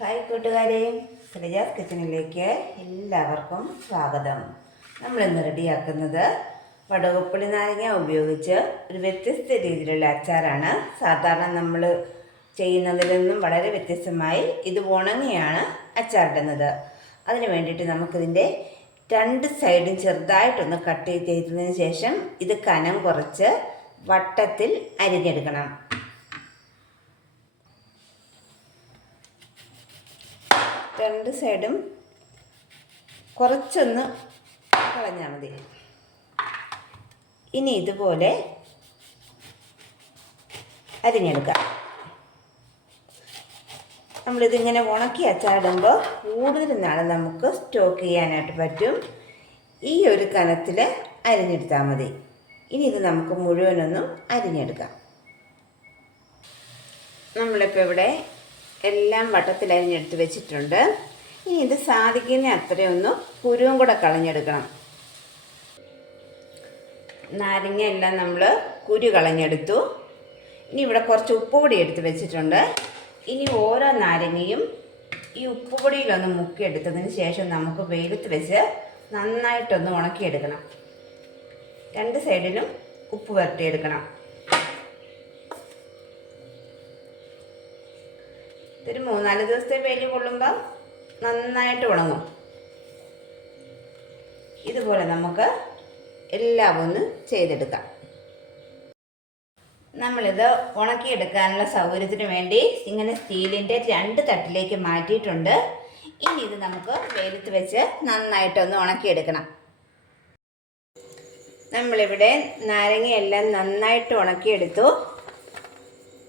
Hi കൂട്ടുകാരെ. ശ്രീജാസ് കിച്ചണിലേക്ക് എല്ലാവർക്കും സ്വാഗതം. നമ്മൾ ഇന്ന് റെഡിയാക്കുന്നത് വടകപ്പുളി നാരങ്ങ ഉപയോഗിച്ച് ഒരു വ്യത്യസ്ത രീതിയിലുള്ള അച്ചാറാണ്. സാധാരണ നമ്മൾ ചെയ്യുന്നതിൽ നിന്നും വളരെ വ്യത്യസ്തമായി ഇത് ഉണങ്ങിയാണ് അച്ചാറിടുന്നത്. അതിന് വേണ്ടിയിട്ട് നമുക്കിതിന്റെ രണ്ട് സൈഡും ചെറുതായിട്ടൊന്ന് കട്ട് ചെയ്തതിന് ശേഷം ഇത് കനം കുറച്ച് വട്ടത്തിൽ അരിഞ്ഞെടുക്കണം. രണ്ട് സൈഡും കുറച്ചൊന്ന് കളഞ്ഞാൽ മതി. ഇനി ഇതുപോലെ അരിഞ്ഞെടുക്കാം. നമ്മളിതിങ്ങനെ ഉണക്കി അച്ചാടുമ്പോൾ കൂടുതൽ നാൾ നമുക്ക് സ്റ്റോക്ക് ചെയ്യാനായിട്ട് പറ്റും. ഈ ഒരു കനത്തിൽ അരിഞ്ഞെടുത്താൽ മതി. ഇനി ഇത് നമുക്ക് മുഴുവനൊന്നും അരിഞ്ഞെടുക്കാം. നമ്മളിപ്പോൾ ഇവിടെ എല്ലാം വട്ടത്തിലരിഞ്ഞെടുത്ത് വെച്ചിട്ടുണ്ട്. ഇനി ഇത് സാധിക്കുന്ന അത്രയൊന്ന് കുരുവും കൂടെ കളഞ്ഞെടുക്കണം. നാരങ്ങ എല്ലാം നമ്മൾ കുരു കളഞ്ഞെടുത്തു. ഇനി ഇവിടെ കുറച്ച് ഉപ്പുപൊടി എടുത്ത് വെച്ചിട്ടുണ്ട്. ഇനി ഓരോ നാരങ്ങയും ഈ ഉപ്പുപൊടിയിലൊന്ന് മുക്കിയെടുത്തതിന് ശേഷം നമുക്ക് വെയിലത്ത് വെച്ച് നന്നായിട്ടൊന്ന് ഉണക്കിയെടുക്കണം. രണ്ട് സൈഡിലും ഉപ്പ് പുരട്ടിയെടുക്കണം ഇതൊരു മൂന്നാൽ ദിവസത്തെ വെയിൽ കൊള്ളുമ്പോൾ നന്നായിട്ട് ഉണങ്ങും. ഇതുപോലെ നമുക്ക് എല്ലാം ഒന്ന് ചെയ്തെടുക്കാം. നമ്മളിത് ഉണക്കിയെടുക്കാനുള്ള സൗകര്യത്തിന് വേണ്ടി ഇങ്ങനെ സ്റ്റീലിന്റെ രണ്ട് തട്ടിലേക്ക് മാറ്റിയിട്ടുണ്ട്. ഇനി ഇത് നമുക്ക് വെയിലത്ത് വെച്ച് നന്നായിട്ടൊന്ന് ഉണക്കിയെടുക്കണം. നമ്മളിവിടെ നാരങ്ങയെല്ലാം നന്നായിട്ട് ഉണക്കിയെടുത്തു.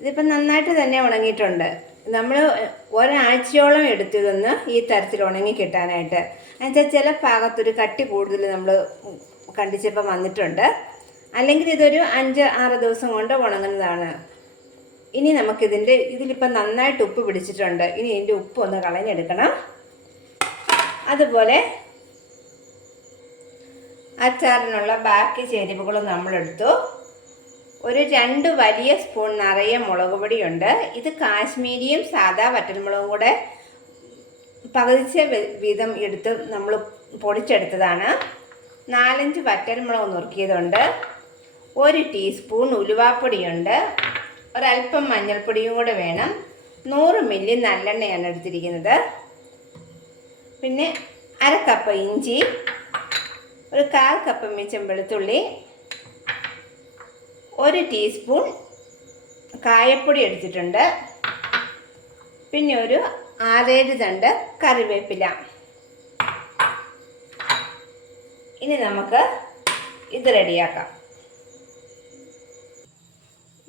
ഇതിപ്പം നന്നായിട്ട് തന്നെ ഉണങ്ങിയിട്ടുണ്ട്. നമ്മൾ ഒരാഴ്ചയോളം എടുത്തതൊന്ന് ഈ തരത്തിൽ ഉണങ്ങി കിട്ടാനായിട്ട്. എന്നുവെച്ചാൽ ചില ഭാഗത്തൊരു കട്ടി കൂടുതൽ നമ്മൾ കണ്ടിച്ചപ്പം വന്നിട്ടുണ്ട്. അല്ലെങ്കിൽ ഇതൊരു അഞ്ച് ആറ് ദിവസം കൊണ്ട് ഉണങ്ങുന്നതാണ്. ഇനി നമുക്കിതിന്റെ ഇതിലിപ്പം നന്നായിട്ട് ഉപ്പ് പിടിച്ചിട്ടുണ്ട്. ഇനി ഇതിന്റെ ഉപ്പ് ഒന്ന് കളഞ്ഞെടുക്കണം. അതുപോലെ അച്ചാറിനുള്ള ബാക്കി ചേരുവകളും നമ്മളെടുത്തു. ഒരു രണ്ട് വലിയ സ്പൂൺ നിറയെ മുളക് പൊടിയുണ്ട്. ഇത് കാശ്മീരിയും സാധാ വറ്റൽമുളകും കൂടെ പകുതിച്ച വീതം എടുത്ത് നമ്മൾ പൊടിച്ചെടുത്തതാണ്. നാലഞ്ച് വറ്റൽമുളക് നുറുക്കിയതുണ്ട്. ഒരു ടീസ്പൂൺ ഉലുവാപ്പൊടിയുണ്ട്. ഒരല്പം മഞ്ഞൾപ്പൊടിയും കൂടെ വേണം. നൂറ് മില്ലി നല്ലെണ്ണയാണ് എടുത്തിരിക്കുന്നത്. പിന്നെ അര കപ്പ് ഇഞ്ചി ഒരു കാൽ കപ്പ് മിച്ചം വെളുത്തുള്ളി ഒരു ടീസ്പൂൺ കായപ്പൊടി എടുത്തിട്ടുണ്ട്. പിന്നെ ഒരു ആറേഴ് തണ്ട് കറിവേപ്പില. ഇനി നമുക്ക് ഇത് റെഡിയാക്കാം.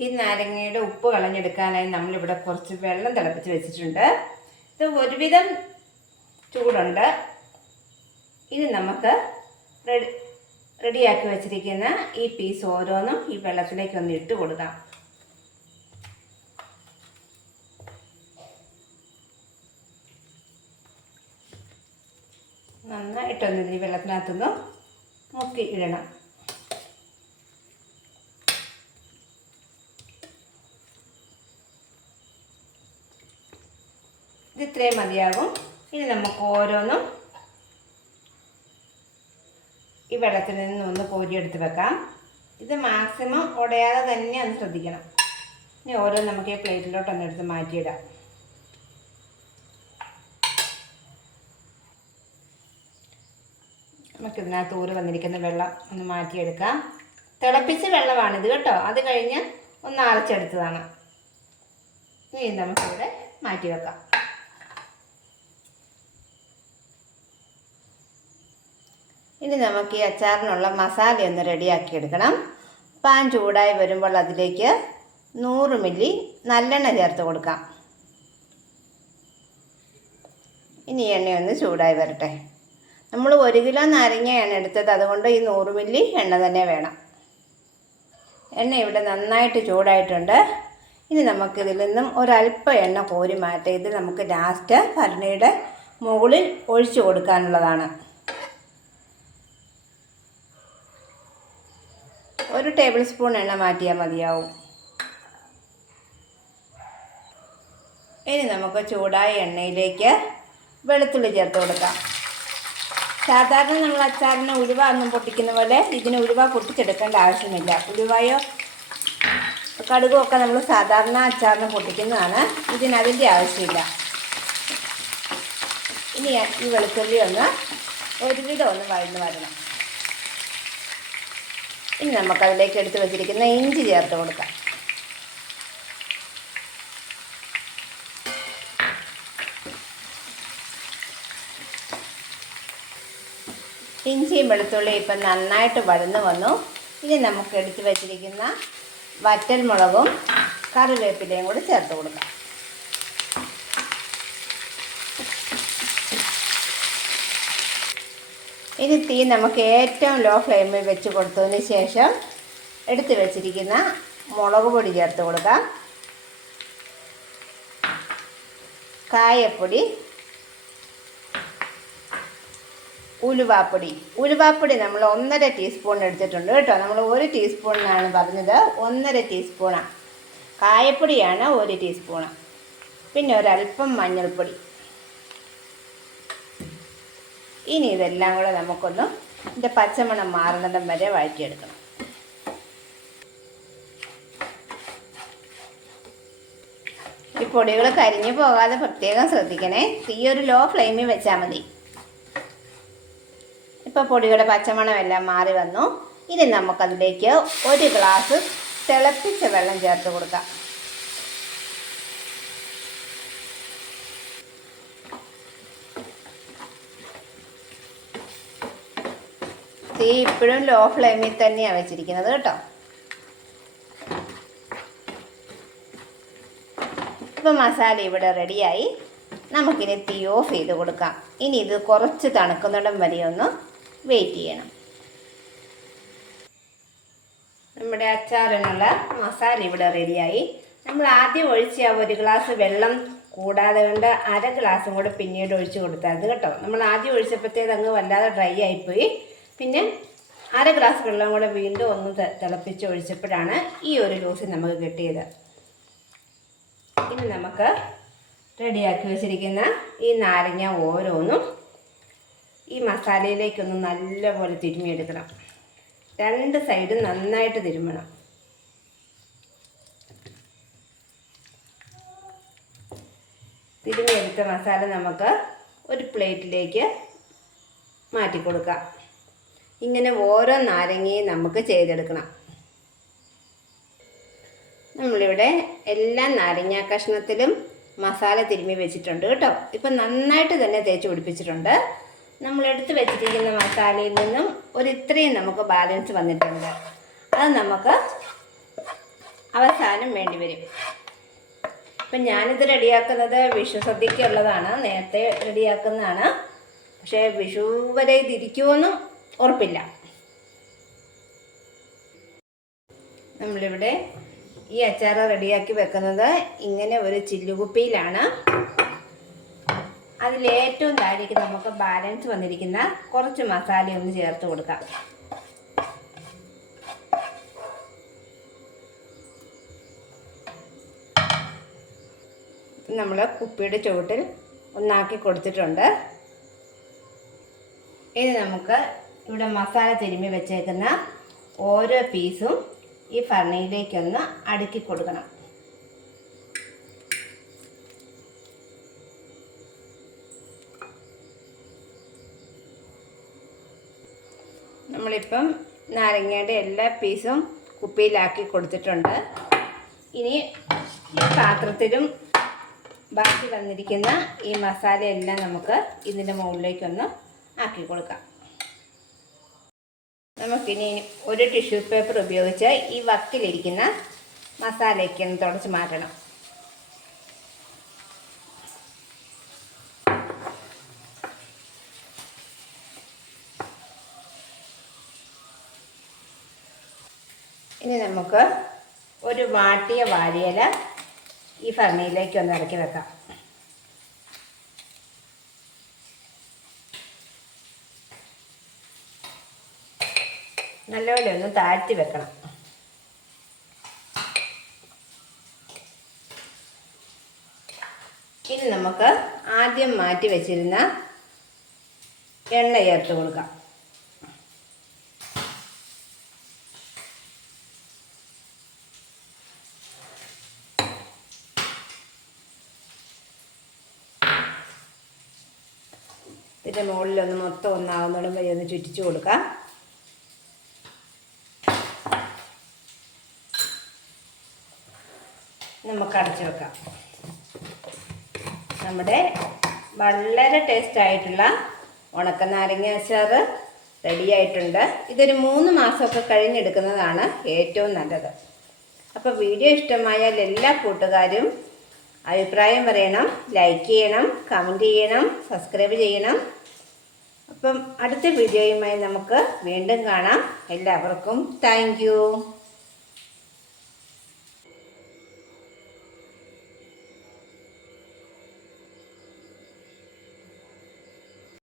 ഈ നാരങ്ങയുടെ ഉപ്പ് കളഞ്ഞെടുക്കാനായി നമ്മളിവിടെ കുറച്ച് വെള്ളം തിളപ്പിച്ച് വെച്ചിട്ടുണ്ട്. ഇത് ഒരുവിധം ചൂടുണ്ട്. ഇനി നമുക്ക് റെഡി റെഡിയാക്കി വെച്ചിരിക്കുന്ന ഈ പീസ് ഓരോന്നും ഈ വെള്ളത്തിലേക്ക് ഒന്ന് ഇട്ട് കൊടുക്കാം. നന്നായിട്ടൊന്ന് ഈ വെള്ളത്തിനകത്തുനിന്ന് മുക്കി ഇടണം. ഇത് ഇത്രയും മതിയാകും. ഇനി നമുക്ക് ഓരോന്നും ഈ വെള്ളത്തിൽ നിന്ന് ഒന്ന് കോരിയെടുത്ത് വെക്കാം. ഇത് മാക്സിമം ഉടയാതെ തന്നെ ഒന്ന് ശ്രദ്ധിക്കണം. ഇനി ഓരോ നമുക്ക് ഈ പ്ലേറ്റിലോട്ട് ഒന്ന് എടുത്ത് മാറ്റിയിടാം. നമുക്കിതിനകത്ത് ഊര് വന്നിരിക്കുന്ന വെള്ളം ഒന്ന് മാറ്റിയെടുക്കാം. തിളപ്പിച്ച വെള്ളമാണിത് കേട്ടോ. അത് കഴിഞ്ഞ് ഒന്ന് അരച്ചെടുത്തതാണ്. ഇനി നമുക്കിവിടെ മാറ്റി വെക്കാം ഇനി നമുക്ക് ഈ അച്ചാറിനുള്ള മസാല ഒന്ന് റെഡിയാക്കി എടുക്കണം. പാൻ ചൂടായി വരുമ്പോൾ അതിലേക്ക് നൂറ് മില്ലി നല്ലെണ്ണ ചേർത്ത് കൊടുക്കാം. ഇനി എണ്ണ ഒന്ന് ചൂടായി വരട്ടെ. നമ്മൾ ഒരു കിലോ നാരങ്ങയാണ് എടുത്തത് അതുകൊണ്ട് ഈ നൂറ് മില്ലി എണ്ണ തന്നെ വേണം. എണ്ണ ഇവിടെ നന്നായിട്ട് ചൂടായിട്ടുണ്ട്. ഇനി നമുക്കിതിൽ നിന്നും ഒരല്പം എണ്ണ കോരി മാറ്റി ഇത് നമുക്ക് ലാസ്റ്റ് ഭരണിയുടെ മുകളിൽ ഒഴിച്ചു കൊടുക്കാനുള്ളതാണ്. ഒരു ടേബിൾ സ്പൂൺ എണ്ണ മാറ്റിയാൽ മതിയാവും. ഇനി നമുക്ക് ചൂടായ എണ്ണയിലേക്ക് വെളുത്തുള്ളി ചേർത്ത് കൊടുക്കാം. സാധാരണ നമ്മൾ അച്ചാറിന് ഉലുവ ഒന്നും പൊട്ടിക്കുന്ന പോലെ ഇതിന് ഉലുവ പൊട്ടിച്ചെടുക്കേണ്ട ആവശ്യമില്ല. ഉലുവയോ കടുകും ഒക്കെ നമ്മൾ സാധാരണ അച്ചാറിന് പൊട്ടിക്കുന്നതാണ്. ഇതിന് അതിന്റെ ആവശ്യമില്ല. ഇനി ഈ വെളുത്തുള്ളി ഒന്ന് ഒരുവിധം ഒന്ന് വഴന്ന് വരണം ഇനി നമുക്കതിലേക്ക് എടുത്ത് വെച്ചിരിക്കുന്ന ഇഞ്ചി ചേർത്ത് കൊടുക്കാം. ഇഞ്ചിയും വെളുത്തുള്ളി ഇപ്പം നന്നായിട്ട് വഴന്ന് വന്നു. ഇനി നമുക്ക് എടുത്ത് വെച്ചിരിക്കുന്ന വറ്റൽമുളകും കറിവേപ്പിലയും കൂടി ചേർത്ത് കൊടുക്കാം. ഇനി തീ നമുക്ക് ഏറ്റവും ലോ ഫ്ലെയിമിൽ വെച്ച് കൊടുത്തതിന് ശേഷം എടുത്തു വെച്ചിരിക്കുന്ന മുളക് പൊടി ചേർത്ത് കൊടുക്കാം. കായപ്പൊടി ഉലുവാപ്പൊടി. ഉലുവാപ്പൊടി നമ്മൾ ഒന്നര ടീസ്പൂൺ എടുത്തിട്ടുണ്ട് കേട്ടോ. നമ്മൾ ഒരു ടീസ്പൂണിനാണ് പറഞ്ഞത്. ഒന്നര ടീസ്പൂണാണ് കായപ്പൊടിയാണ് ഒരു ടീസ്പൂണ് പിന്നെ ഒരല്പം മഞ്ഞൾപ്പൊടി. ഇനി ഇതെല്ലാം കൂടെ നമുക്കൊന്ന് ഇതിന്റെ പച്ചമണം മാറുന്നിടം വരെ വഴറ്റിയെടുക്കണം. ഈ പൊടികൾ കരിഞ്ഞു പോകാതെ പ്രത്യേകം ശ്രദ്ധിക്കണേ. തീ ഒരു ലോ ഫ്ലെയിമിൽ വെച്ചാൽ മതി. ഇപ്പോൾ പൊടിയുടെ പച്ചമണം എല്ലാം മാറി വന്നു. ഇനി നമുക്കതിലേക്ക് ഒരു ഗ്ലാസ് തിളപ്പിച്ച വെള്ളം ചേർത്ത് കൊടുക്കാം. തീ ഇപ്പോഴും ലോ ഫ്ലെയിമിൽ തന്നെയാണ് വെച്ചിരിക്കുന്നത് കേട്ടോ. ഇപ്പം മസാല ഇവിടെ റെഡിയായി നമുക്കിനി തീ ഓഫ് ചെയ്ത് കൊടുക്കാം. ഇനി ഇത് കുറച്ച് തണുക്കുന്നിടം വരെ ഒന്ന് വെയിറ്റ് ചെയ്യണം. നമ്മുടെ അച്ചാറിനുള്ള മസാല ഇവിടെ റെഡിയായി നമ്മൾ ആദ്യം ഒഴിച്ച ആ ഒരു ഗ്ലാസ് വെള്ളം കൂടാതെ കൊണ്ട് അര ഗ്ലാസും കൂടെ പിന്നീട് ഒഴിച്ച് കൊടുത്താൽ കേട്ടോ. നമ്മൾ ആദ്യം ഒഴിച്ചപ്പോഴത്തേത് അങ്ങ് വല്ലാതെ ഡ്രൈ ആയിപ്പോയി. പിന്നെ അര ഗ്ലാസ് വെള്ളം കൂടെ വീണ്ടും ഒന്ന് തിളപ്പിച്ച് ഒഴിച്ചപ്പോഴാണ് ഈ ഒരു ലൂസി നമുക്ക് കിട്ടിയത്. ഇനി നമുക്ക് റെഡിയാക്കി വെച്ചിരിക്കുന്ന ഈ നാരങ്ങ ഓരോന്നും ഈ മസാലയിലേക്കൊന്ന് നല്ലപോലെ തിരുമിയെടുക്കണം രണ്ട് സൈഡും നന്നായിട്ട് തിരുമണം. തിരുമിയെടുത്ത മസാല നമുക്ക് ഒരു പ്ലേറ്റിലേക്ക് മാറ്റി കൊടുക്കാം ഇങ്ങനെ ഓരോ നാരങ്ങയും നമുക്ക് ചെയ്തെടുക്കണം. നമ്മളിവിടെ എല്ലാ നാരങ്ങ കഷ്ണത്തിലും മസാല തിരുമ്മി വെച്ചിട്ടുണ്ട് കേട്ടോ. ഇപ്പം നന്നായിട്ട് തന്നെ തേച്ച് പിടിപ്പിച്ചിട്ടുണ്ട്. നമ്മൾ എടുത്ത് വെച്ചിരിക്കുന്ന മസാലയിൽ നിന്നും ഒരു ഇത്രയും നമുക്ക് ബാലൻസ് വന്നിട്ടുണ്ട്. അത് നമുക്ക് അവസാനം വേണ്ടി വരും. ഇപ്പം ഞാനിത് റെഡിയാക്കുന്നത് വിഷു സദ്യക്കുള്ളതാണ് നേരത്തെ റെഡിയാക്കുന്നതാണ്. പക്ഷേ വിഷു വരെ ഇതിരിക്കുമെന്നും ഉറപ്പില്ല. നമ്മളിവിടെ ഈ അച്ചാർ റെഡിയാക്കി വെക്കുന്നത് ഇങ്ങനെ ഒരു ചില്ലുകുപ്പിയിലാണ്. അതിലേറ്റവും താഴേക്ക് നമുക്ക് ബാലൻസ് വന്നിരിക്കുന്ന കുറച്ച് മസാല ഒന്ന് ചേർത്ത് കൊടുക്കാം. നമ്മൾ കുപ്പിയുടെ ചുവട്ടിൽ ഒന്നാക്കി കൊടുത്തിട്ടുണ്ട്. ഇനി നമുക്ക് ഇവിടെ മസാല തിരുമ്മി വെച്ചേക്കുന്ന ഓരോ പീസും ഈ ഫർണിയിലേക്കൊന്ന് അടുക്കി കൊടുക്കണം. നമ്മളിപ്പം നാരങ്ങയുടെ എല്ലാ പീസും കുപ്പിയിലാക്കി കൊടുത്തിട്ടുണ്ട്. ഇനി ഈ പാത്രത്തിലും ബാക്കി വന്നിരിക്കുന്ന ഈ മസാലയെല്ലാം നമുക്ക് ഇതിന്റെ മുകളിലേക്കൊന്ന് ആക്കി കൊടുക്കാം. നമുക്കിനി ഒരു ടിഷ്യൂ പേപ്പർ ഉപയോഗിച്ച് ഈ വക്കിലിരിക്കുന്ന മസാലയ്ക്ക് ഒന്ന് തുടച്ച് മാറ്റണം. ഇനി നമുക്ക് ഒരു വാട്ടിയ വാഴയില ഈ ഫർണിയിലേക്ക് ഒന്ന് ഇറക്കി വെക്കാം. നല്ലപോലെ ഒന്ന് താഴ്ത്തി വെക്കണം. ഇനി നമുക്ക് ആദ്യം മാറ്റി വെച്ചിരുന്ന എണ്ണ ചേർത്ത് കൊടുക്കാം. ഇതിന്റെ മുകളിലൊന്ന് മൊത്തം ഒന്നാകുന്നതും വരെ ഒന്ന് ചുറ്റിച്ചു കൊടുക്കാം. നമുക്ക് അടച്ചു വെക്കാം. നമ്മുടെ വളരെ ടേസ്റ്റ് ആയിട്ടുള്ള ഉണക്ക നാരങ്ങ അച്ചാർ റെഡി ആയിട്ടുണ്ട്. ഇതൊരു മൂന്ന് മാസമൊക്കെ കഴിഞ്ഞെടുക്കുന്നതാണ് ഏറ്റവും നല്ലത്. അപ്പോൾ വീഡിയോ ഇഷ്ടമായാൽ എല്ലാ കൂട്ടുകാരും അഭിപ്രായം പറയണം ലൈക്ക് ചെയ്യണം കമന്റ് ചെയ്യണം സബ്സ്ക്രൈബ് ചെയ്യണം. അപ്പം അടുത്ത വീഡിയോയുമായി നമുക്ക് വീണ്ടും കാണാം. എല്ലാവർക്കും താങ്ക്